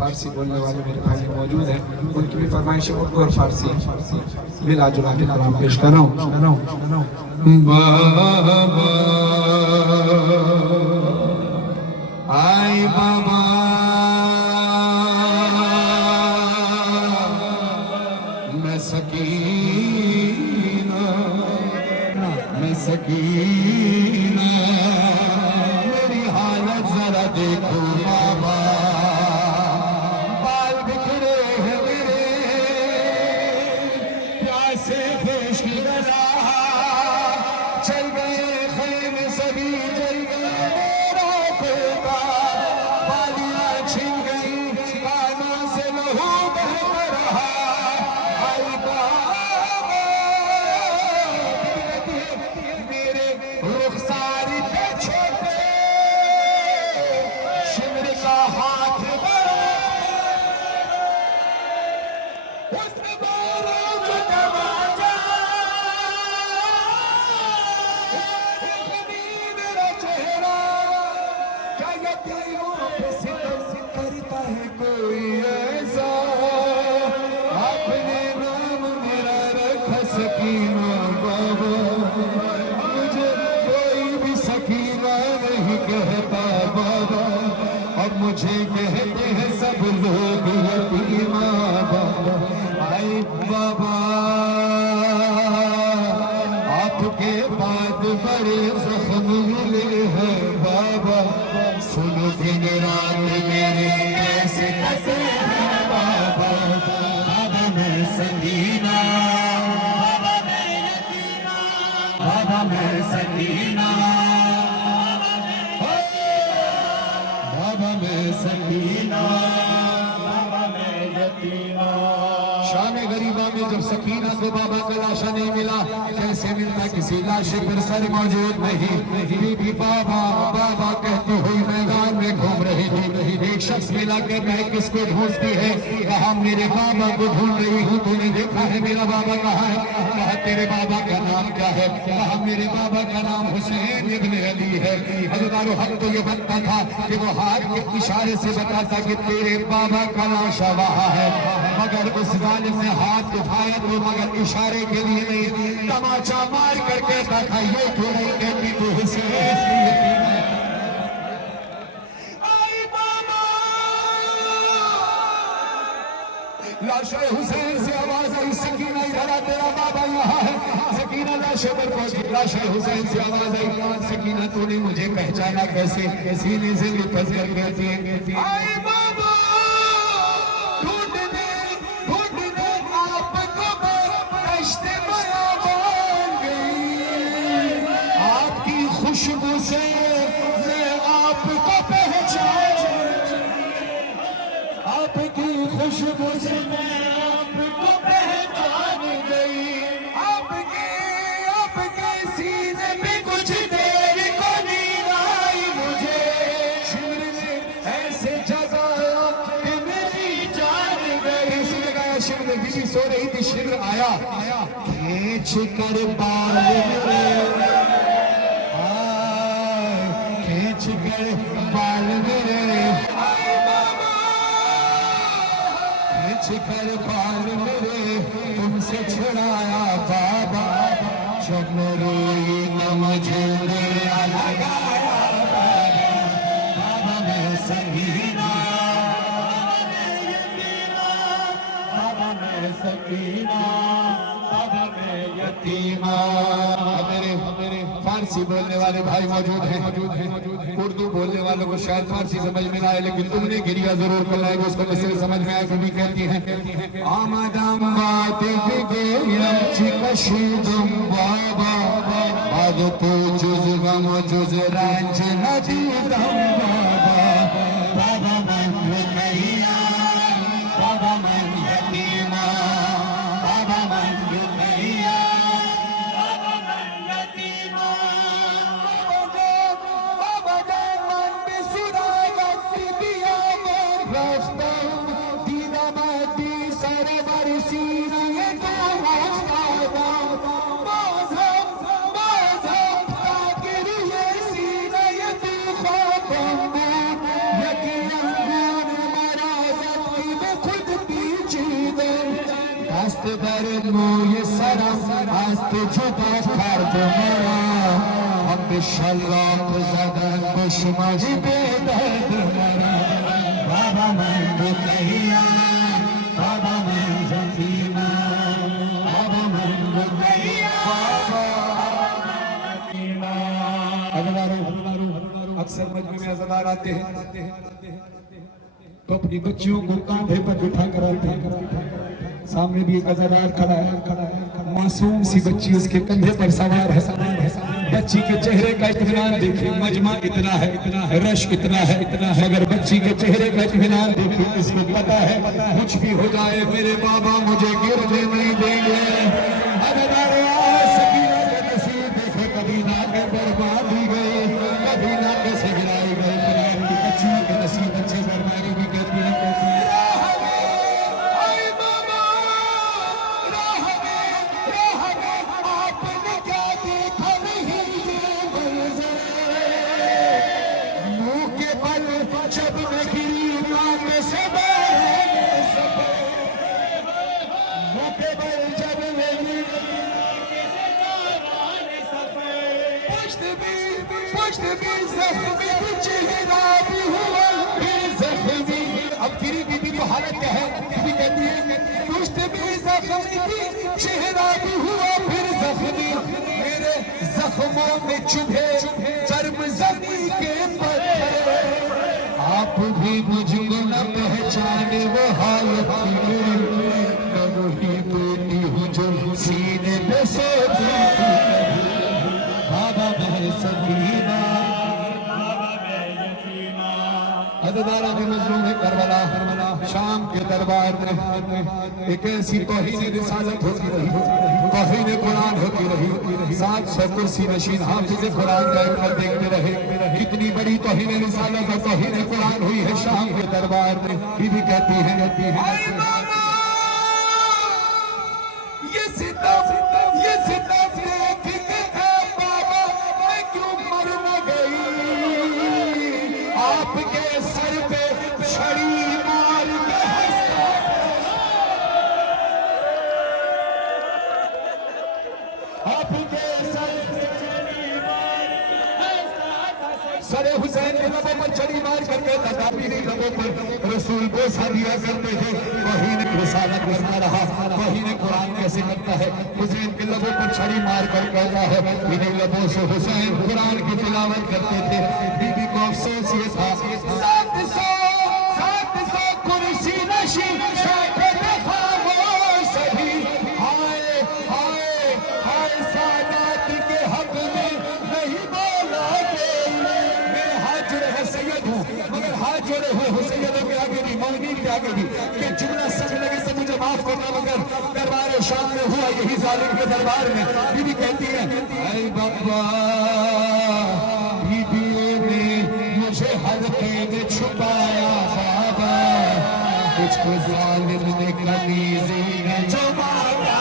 फारसी बोलने वाले मेरे भाई मौजूद हैं, उनकी भी फरमाइश उर्दू और फारसी मिला जुला के कलाम पेश कर रहा हूँ। बाबा आई बाबा मैं सकीना मेरी हालत जरा देखो बाबा, बाल बिखरे हैं मेरे प्यासे पेश की गजा, चल गए खैम सभी जल गए मेरा बेटा, बालियां छिन गई कानों से लहू बह रहा, आई बाबा मेरे रुखसारी पे छोटे शिमर का हाथ उसमें बारूद तमाचा, मेरा चेहरा क्या यतीमों पे सितम करता है कोई ऐसा, अपने नाम मेरा रखा सकीना बाबा, मुझे कोई भी सकीना नहीं कहता बाबा, अब मुझे कहते हैं सब लोग यतीमा बाबा, आई बाबा आपके बाद बड़े जख्म मिले हैं बाबा, सुनो दिन रात मेरे कैसे कटे हैं बाबा, बाबा मैं संगीना, बाबा मैं यतीमा, बाबा मैं संगीना, बाबा मैं संगीना, बाबा मैं यतीमा। शान गरीबा में जब सकीना को बाबा का लाशा नहीं मिला, कैसे मिलता किसी लाशे पर सर मौजूद नहीं, बीबी बाबा बाबा कहती हुई मैदान में घूम रही थी, एक शख्स मिला कर मैं किसको ढूंढती है, कहा मेरे बाबा को ढूंढ रही हूँ, तूने देखा है मेरा बाबा कहाँ है, कहा तेरे बाबा का नाम क्या है, कहा मेरे बाबा का नाम हुसैन इब्न अली है। हज़ारों हक तो ये बनता था कि वो हाथ के इशारे से बताता कि तेरे बाबा का लाशा वहाँ है, मगर उस जालिम ने हाथ उठाया तो मगर इशारे के लिए नहीं, तमाचा मार कर कहता था ये क्यों नहीं कहती तू हुसैन, लाशे हुसैन से आवाज आई सकीना इधर आ तेरा बाबा यहाँ है, सकीना लाशे पर पहुंची, लाशे हुसैन से आवाज आई सकीना तूने मुझे पहचाना कैसे, सीने से लिपट कर कहती है आई बाबा ढूंढने आपको कश्ते बयान गई, आपकी खुशबू से मैं आपको पहचान, आपकी खुशबू से मैं आपको पहचान गई, आपके सीने में कुछ देर को नींद आई मुझे, शिमर ने ऐसे जगाया कि मेरी जान गई, ऐसे जगाया शिमर, बीवी सो रही थी, शिमर आया खींच कर बाल मेरे, खींच कर बाल मेरे, कर बाल मेरे तुमसे छुड़ाया बाबा, जब रोई न मुझे मेरा लगाया बाबा मैं संगीना, बाबा मैं सकीना, बाबा मैं यतीमा। मेरे फारसी बोलने वाले भाई मौजूद हैं, उर्दू बोलने वालों को शायद फारसी समझ में ना आए, लेकिन तुमने गिरिया जरूर कर लाएगा, उसको कैसे समझ में आए, कभी कहती है आमदम बातें कशीदम बाबा, बाद तो जुज गम जुज रंज नदीदम बाबा, बाबा मन रुकैया, बाबा मन यतीमा, बाबा मन रुकैया, बाबा मन यतीमा, बाबा मन बेसुरा वक्त दिया मन रास्ता, दीदा मती सर बरसी ये तो रास्ता, आस्ते दर मोये सरम आस्ते जुदा कर दो मेरा हम बिशल्लाह ज़दन दुश्मनी बेदर्द मेरा बाबा मैं रुकैया बाबा मैं यतीमा बाबा मैं रुकैया अक्सर मजमे में अज़ादार आते हैं तो अपनी बच्चियों को कांधे पर बिठा कर आते हैं। सामने भी एक अज़ादार खड़ा है, मासूम सी बच्ची उसके कंधे पर सवार है। बच्ची के चेहरे का इत्मीनान देखिए, मजमा इतना है, रश इतना है, मगर बच्ची के चेहरे का इत्मीनान देखिए, इसको पता है कुछ भी हो जाए मेरे बाबा मुझे गिरने नहीं देंगे। कभी ना के बर्बादी गई, कभी ना के सजलाई गई, बच्चियों के नसीब अच्छे बर्बादी भी कहती है। आपने क्या देखा नहीं मुंह के बल जब मैं गिरी नाक से मुंह के बल जब मैं अब गिरी बीबी को हालत क्या है? बीबी कहती है पुश्त भी जख्मी थी, चेहरा भी हुआ फिर जख्मी, मेरे जख्मों में चुभे कर्म जमी के पत्थर। आप भी मुझको न पहचाने वो हालत करो ही बेटी हूँ जो सीने पे सोती बाबा मैं सकीना अज़ादारा भी मज़लूम है करबला शाम के दरबार में एक ऐसी तौहीन रिसालत होती रही, तौहीन कुरान होती रही। 700 कुर्सी नशीन हाफिज़ कुरान बैठकर देखते रहे कितनी बड़ी तौहीन रिसालत और तौहीन कुरान हुई है शाम के दरबार में। बीबी कहती है ये सितम देख के बाबा मैं क्यों मर न गई, आपके सर पे छड़ी मार के आपके सरे हुसैन के लबों पर छड़ी मार करके तथापि नहीं लबों पर रसूल को सादिया करते थे। वही ने रिसालत करता रहा, वही ने कुरान कैसे करता है। हुसैन के लबों पर छड़ी मार कर कहता है इन्हीं लबों से हुसैन कुरान की तिलावत करते थे। बीबी को अफसोस ये था 700 कुर्सी नशीन सभी हाय हाय हाय सादात के हक में नहीं बोला मैं हाथ जोड़े है सैयद हूँ, मगर हाथ जोड़े हुए हो सैयदों के आगे भी मौलवी के आगे भी कि जुमला सच लगे तो मुझे माफ करना, मगर दरबार शाम में हुआ यही जालिम के दरबार में। बीबी कहती है अरे बाबा बीबियों ने मुझे हल्के में छुपाया बाबा, कुछ जालिम ने कमीज़ी न छुपाया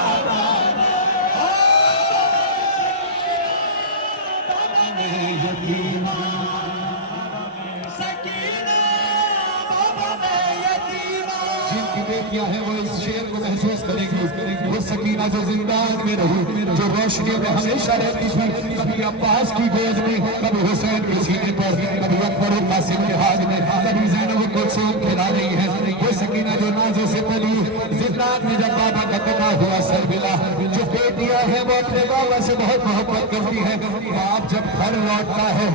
जिनकी बेटियां हैं वो इस शेर को महसूस करेंगी। वो सकीना जो जिंदान में रही, जो रोशनी में हमेशा रहती थी, कभी अब्बास की गोद में, कभी हुसैन के सीने पर, कभी अकबर और कासिम के हाथ में, कभी ज़ैनब कुलसूम खिला रही है। वो सकीना जो नाज़ों से पली जिंदान में जब बाबा का कत्ल हुआ सर मिला, जो बेटियां हैं वो अपने बाबा से बहुत मोहब्बत करती है। बाप जब घर लौटता है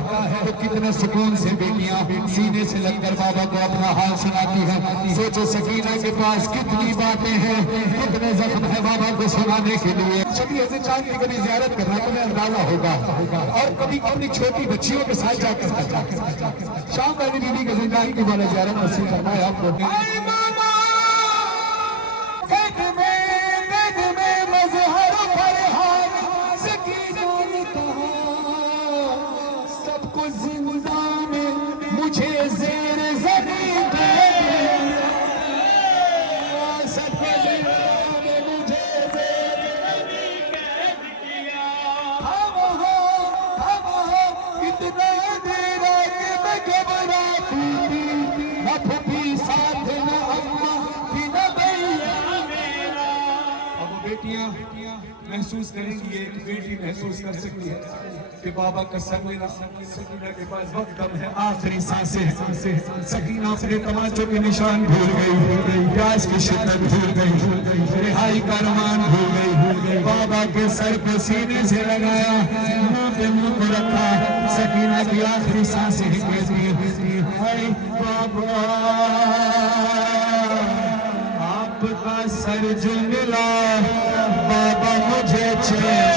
तो कितने सुकून से बेटियां सीने से लगकर बाबा को अपना हाल सुनाती है। सोचो सकीना के पास कितनी बातें हैं, कितने जख्म है बाबा को सुनाने के लिए। कभी ऐसे चांद की कभी ज़ियारत करना तुम्हें अंदाजा होगा, और कभी अपनी छोटी बच्चियों के साथ जाकर शाम वाली बीबी के जिंदान की वाला ज़ियारत नसीब करना है आपको। सबको जिंदा में मुझे ज़ेर ज़मीन दे दिया, सबको जिंदा में मुझे ज़ेर ज़मीन कैद किया। हम हो इतना देर कि मैं घबराती थी, न फूफी साथ न बेटियां महसूस करेंगी, एक बेटी महसूस कर सकती है कि बाबा का सर मेरा सकीना के पास वक्त कम है, आखिरी सांसें। सकीना अपने तमाचों के निशान भूल गई, प्यास की शिद्दत भूल गई, रिहाई का अरमान भूल गई। बाबा के सर को सीने से लगाया, मुंह पे मुंह को रखा, सकीना की आखिरी सांसें कहती, हाय बाबा आपका सर जो मिला, बाबा मुझे चैन